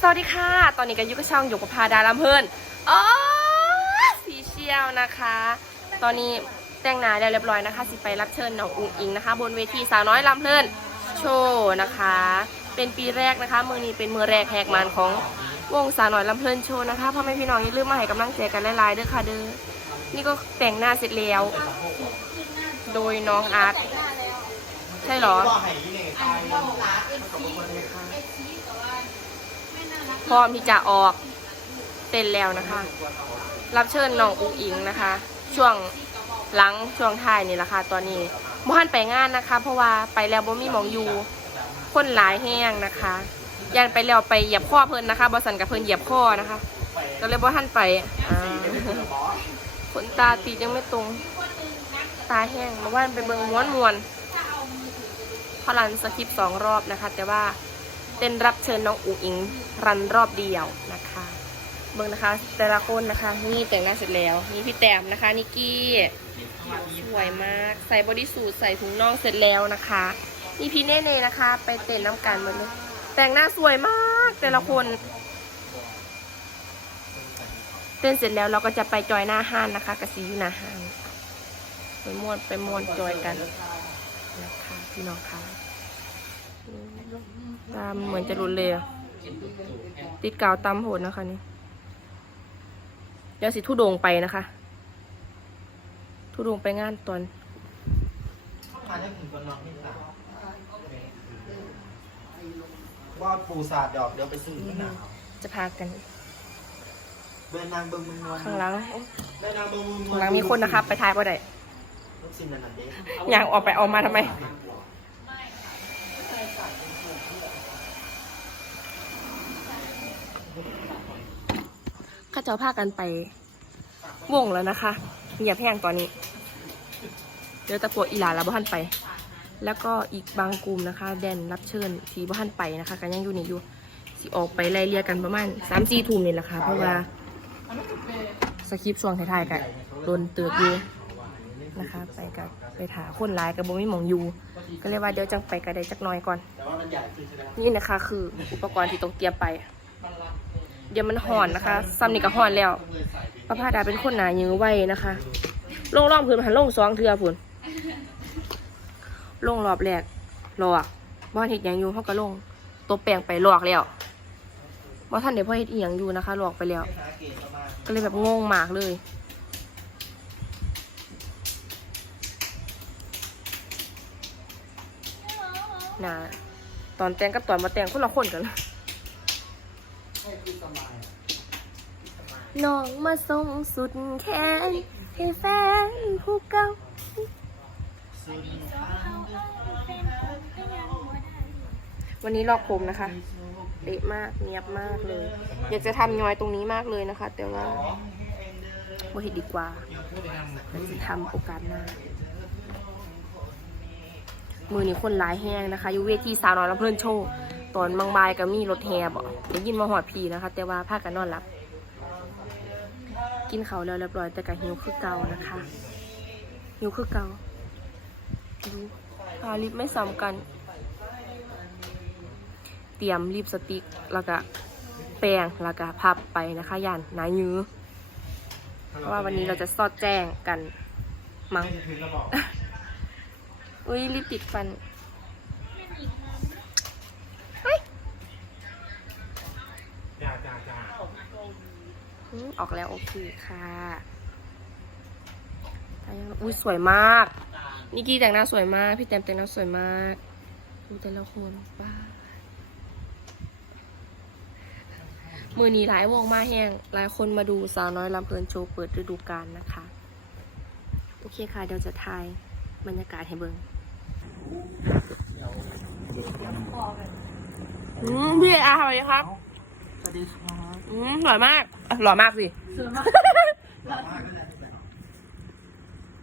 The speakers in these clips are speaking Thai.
สวัสดีค่ะ ตอนนี้ก็อยุกช่องอยู่กับพาดาลำเพลินอ๋อสีเชียวนะคะ ตอนนี้แต่งหน้าแล้เรียบร้อยนะคะ สิไปรับเชิญน้องอุ๋งอิงนะคะ บนเวทีสาวน้อยลำเพลินโชว์นะคะ เป็นปีแรกนะคะ มือนี้เป็นมือแรกแหกมันของวงสาวน้อยลำเพลินโชว์นะคะพ่อแม่พี่น้องอย่าลืมมาให้กำลังใจกันหลายๆเด้อค่ะเด้อ นี่ก็แต่งหน้าเสร็จแล้ว โดยน้องอาร์ตใช่เหรอ พร้อมที่จะออกเต้นแล้วนะคะ รับเชิญน้องอุ้งอิงนะคะ ช่วงหลังช่วงท้ายนี่แหละค่ะตอนนี้บ่ทันไปงานนะคะ เพราะว่าไปแล้วบ่มีหมองอยู่คนหลายแห้งนะคะยันไปแล้วไปเหยียบข้อเพิ่นนะคะบอสันกับเพิ่นเหยียบข้อนะคะ ก็เลยบ่ทันไปขนตาตียังไม่ตรง ตาแห้งมาว่านไปเบิ่งม้วนมวนพลันสคริปสองรอบนะคะ แต่ว่า เต้นรับเชิญน้องอุ๋งอิงรันรอบเดียวนะคะ เบิ่งนะคะแต่ละคนนะคะ นี่แต่งหน้าเสร็จแล้ว นี่พี่แต้มนะคะนิกกี้สวยมาก ใส่บอดี้สูทใส่ถุงน่องเสร็จแล้วนะคะนี่พี่เน่เน่นะคะ ไปเต้นน้ำกันหมดเลย แต่งหน้าสวยมากแต่ละคนเต้นเสร็จแล้วเราก็จะไปจอยหน้าห้านนะคะกระสีอยู่หน้าห้านไปมวนไปมวนจอยกันนะคะพี่น้องค่ะ ตามเหมือนจะรุนเลยอะติดกาวตามโหดนะคะนี่เดี๋ยวสิทุดงไปนะคะ ทุดงไปงานตอนว่าปูสาดดอกเดี๋ยวไปซื้อกันนะจะพากันเดินนางเบิงมึงนวลข้างหลังเดินนางเบิงมึงนวข้างหลังมีคนนะคะ ไปทายบ่ได้ลูกซิมนันนันเด้อยากออกไปออกมาทำไม ข้าเจ้าพากันไปวงแล้วนะคะเหยียบแห้งตอนนี้เดี๋ยวตะปวอีหลาแล้วบ้านไป แล้วก็อีกบางกลุ่มนะคะ แดนรับเชิญที่บ้านไปนะคะกันยังอยู่นี่อยู่สิออกไปไล่เรียกันประมาณสามสี่ทุ่มนี่แหละค่ะเพราะว่าสคริปต์ช่วงท้ายๆกันโดนเตือกอยู่นะคะไปกับไปถาคนร้ายกับบ่มีหมองอยู่ก็เลยว่าเดี๋ยวจังไปกันไดจักน้อยก่อน นี่นะคะคืออุปกรณ์ที่ต้องเตรียมไป ดี๋ยวมันห่อนนะคะซ้ำนี่ก็ห่อนแล้วประภาดาเป็นคนหนายื้อไว้นะคะลงร่องพื้นหันลงสองเทือพุ่นลงรอบแรกหลอกบ้านเห็ดหยังอยู่เขาก็ลงตัวแปลงไปหลอกแล้วบ่ท่านเดี๋ยวพ่อเห็ดอีหยังอยู่นะคะหลอกไปแล้ว ก็เลยแบบงงมากเลย นะตอนแต่งกับตอนมาแต่งคนละคนกัน น้องมาส่งสุดแขนให้แฟนผู้เก่าวันนี้ลอกผมนะคะเละมากเนียบมากเลย อยากจะทำย้อยตรงนี้มากเลยนะคะ แต่ว่าบ่เห็นดีกว่าจะทำโอกาสหน้า มือนี้คนหลายแห้งนะคะอยู่เวทีสาวน้อยลำเพลินโชว์ ตอนบางบายก็มีรถแฮบ่ได้ยินมาหอดพีนะคะ แต่ว่าพาคกันนอนหลับ กินเขาวแล้วเรียบร้อยแต่ก็หิวคือเก่านะคะ หิวคือเก่าดูทาลิปไม่ซ้ำกัน เตรียมลิปสติกแล้วก็แปรงแล้วก็พับไปนะคะย่านหนายื้อเพราะว่าวันนี้เราจะสอดแจ้งกันมั้งถือกระบอกอุ้ยลิปติดฟัน อืมออกแล้วโอเคค่ะตายังอุ้ยสวยมาก นิกกี้แต่งหน้าสวยมาก พี่แตมแต่งหน้าสวยมากดูแต่ละคนป้ามือนี้หลายวงมาแห้งหลายคนมาดูสาวน้อยลำเพลินโชว์เปิดฤดูกาลนะคะ โอเคค่ะ เดี๋ยวจะถ่ายบรรยากาศให้เบิ่งอืมพี่อาสวัสดีครับ สวัสดีครับ อืมหล่อมากอะหล่อมากสิหล่อมากก็เลยแบบ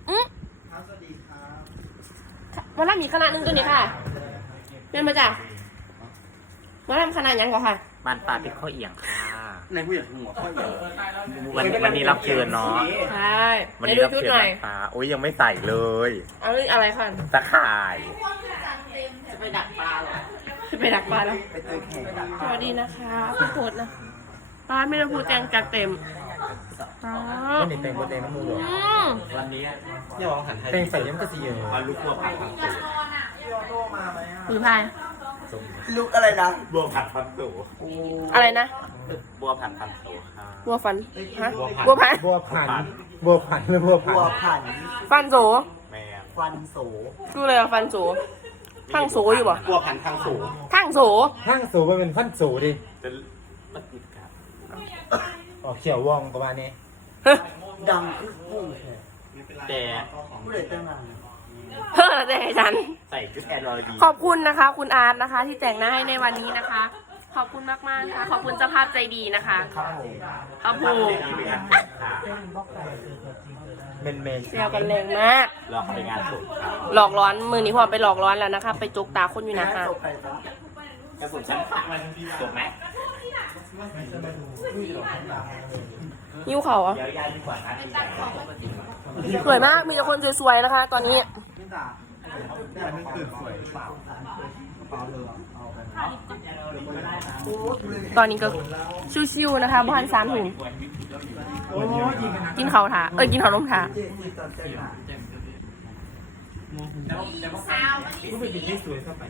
อืมครับสวัสดีครับวันละมีคณะหนึงตัวนี้ค่ะเป็นมาจ้ะวันละคณะหยังกว่าค่ะ บ้านป่าพิโคเอียงค่ะ ในผู้ใหญ่หัวข้อใหญ่วันวันนี้รับเชิญเนาะ ใช่วันไหนนี้ดูรับชุดเชิญหน่อยบ้านป่าโอ้ยยังไม่ใส่เลยเอาเรื่องอะไรค่ะตะข่าย จะไปดักปลาเหรอไปดักปลาแล้ว ไปเจอแขก สวัสดีนะคะพี่โกดนะ ปลาไม่ได้พูดแจงจัดเต็มปลาไม่ได้เป็นโปรตีนน้ำมูกอืมวันนี้อย่าลองหันไทยเป็นใส่ย้ำกระสีเยอะมาลุกบัวผัดพันตูพี่ออโต้มาไหมอะหรือพายลุกอะไรนะบัวผัดพันตูอะไรนะบัวผัดพันตูค่ะบัวฟันฮะบัวพันบัวพันบัวผันบัวผันหรือบัวผันบัวผันฟันโสแมนฟันโสดูเลยอะฟันโสข้างโสอยู่บ่บัวผันทางโสข้างโสห้างสูงมันเป็นฟันสูงดิจะมันติดกัน ออกเขียวว่องประมาณนี้เฮ้ยดังคือพุ่งแขกแต่ผู้ใดตั้งนานเฮ้ยแต่ฉัน ใส่ชุดแอร์ลอยดีขอบคุณนะคะ คุณอาร์ตนะคะ ที่แต่งหน้าให้ในวันนี้นะคะ ขอบคุณมากๆค่ะ ขอบคุณเจ้าภาพใจดีนะคะครับผมครับผมเมนเมนเซลกันแรงมากรอเขาไปงานศพครับหลอกร้อนมือนี้พอไปหลอกร้อนแล้วนะคะ ไปจกตาคนอยู่นะคะจบไปซะกระสุนชั้นขาจบไหม ยิ้วเขาเหรอะเดี๋ยวยายดีกว่านะที่ใหญ่สวยมาก มีแต่คนสวยๆนะคะ ตอนนี้ตอนนี้ก็ชิวๆนะคะบ้านสามถุงโอ้ยยินนะกินข้าถาเอ้ยกินข้าวนมถาเจ๊ยิงตอนนี่สวยเข้าไป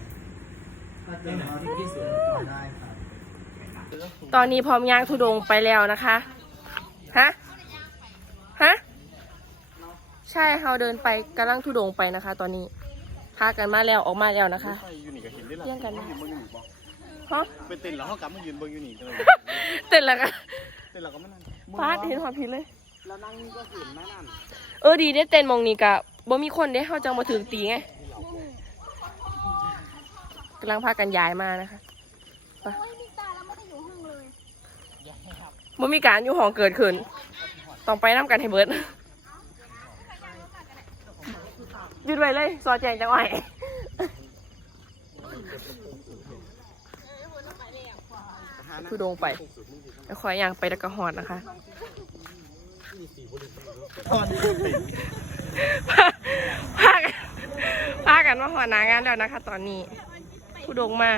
ที่สวยได้ครับ ตอนนี้พร้อมย่างทุดงไปแล้วนะคะ ฮะ ฮะ ใช่เราเดินไปกำลังทุดงไปนะคะ ตอนนี้ พากันมาแล้วออกมาแล้วนะคะอยู่นี่ก็เห็นได้ละเลี้ยงกันนะ ยืนเบิ่งอยู่นี่บ่ฮะ ไปเต้นแล้วเขากลับมายืนเบิ่งอยู่นี่จังเลยเต้นแล้วกันเต้นแล้วก็มานั่งฟาดเห็นความผิดเลยแล้วนั่งนี่ก็เห็นแม่นั่นเออดีได้เต้นหมองนี้กะบ่มีคนได้เข้าจังมาถึงตีไงกำลังพากันย้ายมานะคะไป บ่มีการอยู่ห้องเกิดขึ้น ต้องไปน้ำกันให้เบิดยุดไว้เลยซอแจงจังไหวคือโดงไปแล้วคอยอย่างไปตะกะหอดนะคะพากันพากันมาหัวหนางานแล้วนะคะ ตอนนี้ผู้ดงมา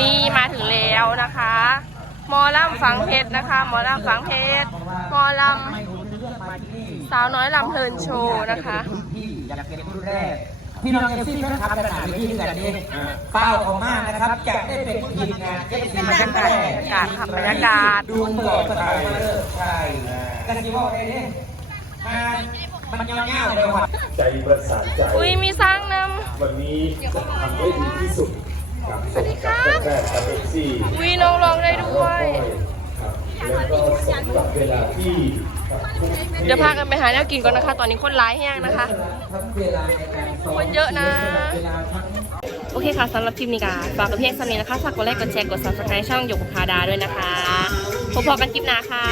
นี่มาถึงแล้วนะคะหมอลำฝังเพชรนะคะหมอลำฝังเพชรหมอลำสาวน้อยลำเพลินโชว์นะคะพี่น้องเอฟซีนะครับขนาดนี้ที่กันนี้เป้าของมากนะครับจะได้เป็นทีมงานเอฟซีมาตั้งแต่กาศค่ะบรรยากาศดูเปิดสถานใช่กันที่ว่าได้เนี่ยมันมันยาวๆเลยว่ะใจประสานใจอุ้ยมีสร้างนำวันนี้จะทำให้ดีที่สุด กับสมกับแฟนๆกับเอฟซีำอุ้ยน้องร้องได้ด้วยครับแล้วก็สมกับเวลาที่กับทุกเดี๋ยวพากันไปหาแนวกินก่อนนะคะ ตอนนี้คนร้ายแห้งนะคะทั้งเวลาในการซ้อมคนเยอะนะเวลาทั้งโอเคค่ะสำหรับคลิปนี้ก็ฝากกับเพียงสำนี้นะคะ ฝากกดไลค์ กดแชร์ กด subscribe ช่องหยกพาดาด้วยนะคะ พบกันคลิปหน้าค่ะ